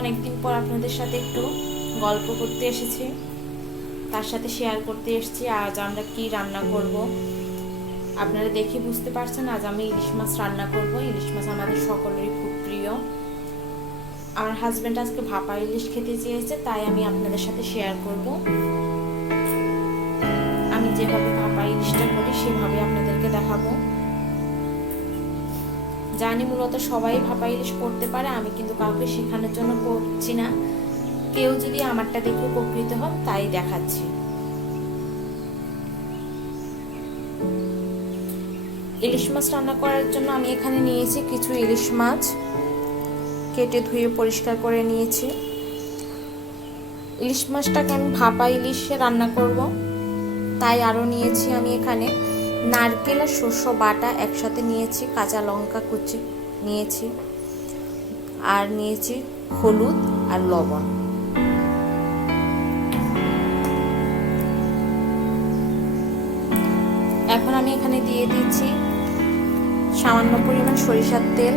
অনেকদিন পর আপনাদের সাথে একটু গল্প করতে এসেছি, তার সাথে শেয়ার করতে এসেছি আজ আমরা কি রান্না করব। আপনারা দেখে বুঝতে পারছেন আজ আমি ইলিশ মাছ রান্না করব। ইলিশ মাছ আমাদের সকলেরই খুব প্রিয়। আমার হাজব্যান্ড আজকে ভাপা ইলিশ খেতে চেয়েছে, তাই আমি আপনাদের সাথে শেয়ার করব। আমি যেভাবে ভাপা ইলিশটা করি সেভাবে আপনাদেরকে দেখাবো। জানি মূলত সবাই ভাপা ইলিশ করতে পারে, আমি কিন্তু কাউকে শেখানোর জন্য করছি না। কেউ যদি আমারটা দেখে উপকৃত হন তাই দেখাচ্ছি। ইলিশ মাছ রান্না করার জন্য আমি এখানে নিয়েছি কিছু ইলিশ মাছ, কেটে ধুয়ে পরিষ্কার করে নিয়েছি। ইলিশ মাছটাকে আমি ভাপা ইলিশে রান্না করব, তাই আরও নিয়েছি আমি এখানে নারকেল আর শস্য বাটা একসাথে নিয়েছি, কাঁচা লঙ্কা কুচি নিয়েছি, আর নিয়েছি হলুদ আর লবণ। এখন আমি এখানে দিয়ে দিচ্ছি সামান্য পরিমাণ সরিষার তেল,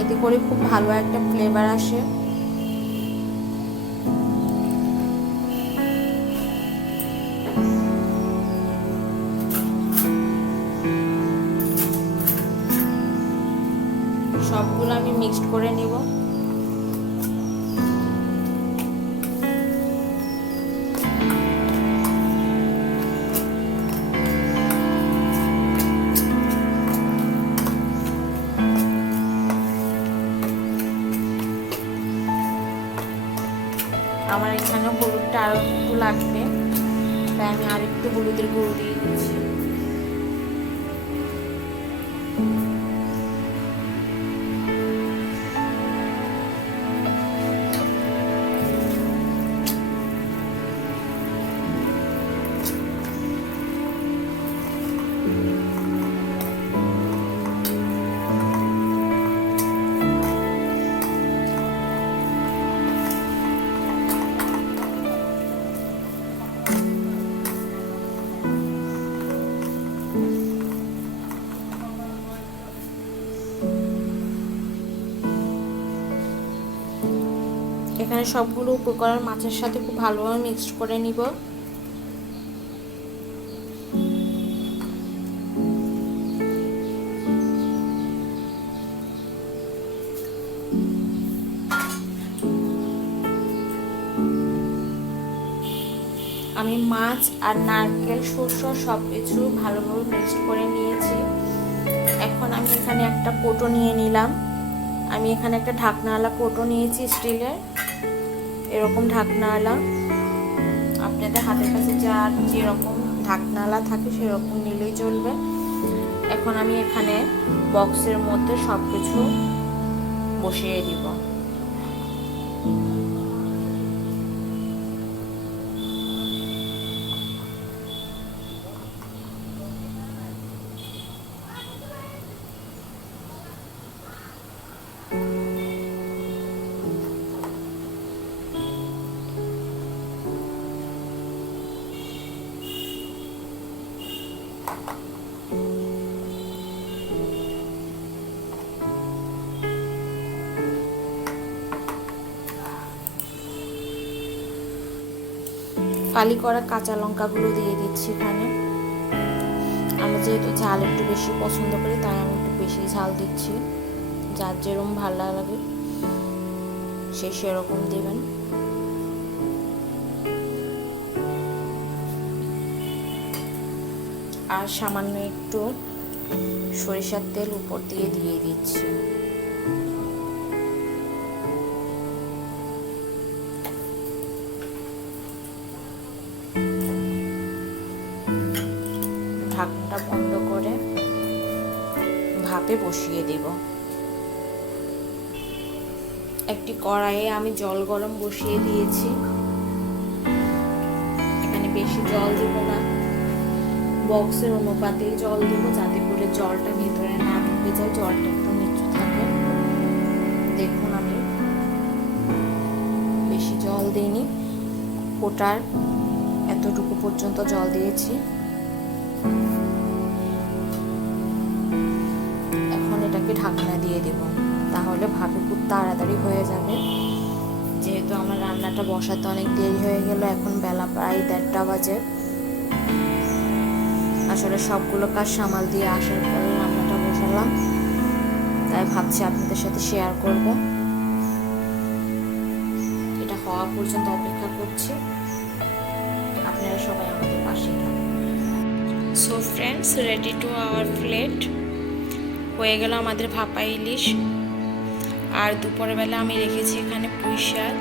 এতে করে খুব ভালো একটা ফ্লেভার আসে। সবগুলো আমি মিক্সড করে নেব। আমার এখানে হলুদটা আরো একটু লাগবে, তাই আমি আর একটু হলুদের গুঁড়ো দিয়ে দিচ্ছি। এখানে সবগুলো উপকরণ মাছের সাথে খুব ভালোভাবে মিক্সড করে নিব। আমি মাছ আর নারকেল শস্য সবকিছু ভালোভাবে মিক্সড করে নিয়েছি। এখন আমি এখানে একটা কোটো নিয়ে নিলাম। আমি এখানে একটা ঢাকনাওয়ালা কোটো নিয়েছি স্টিলের, এরকম ঢাকনাওয়ালা। আপনাদের হাতের কাছে যার যেরকম ঢাকনাওয়ালা থাকে সেরকম নিলেই চলবে। এখন আমি এখানে বক্সের মধ্যে সব কিছু বসিয়ে দিব। ফালি করা কাঁচা লঙ্কাগুলো দিয়ে দিচ্ছি এখানে। আমি যেহেতু ঝাল একটু বেশি পছন্দ করি, তাই আমি একটু বেশি ঝাল দিচ্ছি। যার যেরকম ভালো লাগে সে সেরকম দেবেন। আর সামান্য একটু সরিষার তেল উপর দিয়ে দিচ্ছি। ঢাকনাটা বন্ধ করে ভাপে বসিয়ে দেব। একটি কড়াইয়ে আমি জল গরম বসিয়ে দিয়েছি। এখানে বেশি জল দেব না, বক্সের অনুপাতেই জল দেব, যাতে করে জলটা ভেতরে না ঢুকে যায়, জলটা একটু নিচু থাকে। দেখুন আমি বেশি জল দিইনি, কোটার এতটুকু পর্যন্ত জল দিয়েছি। এখন এটাকে ঢাকনা দিয়ে দেব, তাহলে ভাপে খুব তাড়াতাড়ি হয়ে যাবে। যেহেতু আমার রান্নাটা বসাতে অনেক দেরি হয়ে গেল, এখন বেলা প্রায় 1:30 বাজে। আসলে সবগুলো কাজ সামাল দিয়ে আসার পরে রান্নাটা বসালাম, তাই ভাবছি আপনাদের সাথে শেয়ার করব। এটা হওয়া পর্যন্ত অপেক্ষা করছি, আপনারা সবাই আমাদের পাশে থাকুন। So friends, ready to our plate. হয়ে গেল আমাদের ভাপা ইলিশ। আর দুপুরের বেলা আমি রেখেছি এখানে পুঁই শাক।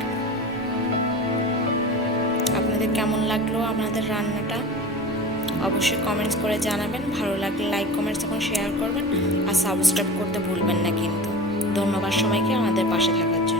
আপনাদের কেমন লাগলো আপনাদের রান্নাটা অবশ্যই কমেন্টস করে জানাবেন। ভালো লাগলে লাইক, কমেন্টস এবং শেয়ার করবেন, আর সাবস্ক্রাইব করতে ভুলবেন না কিন্তু। ধন্যবাদ সবাইকে আমাদের পাশে থাকার জন্য।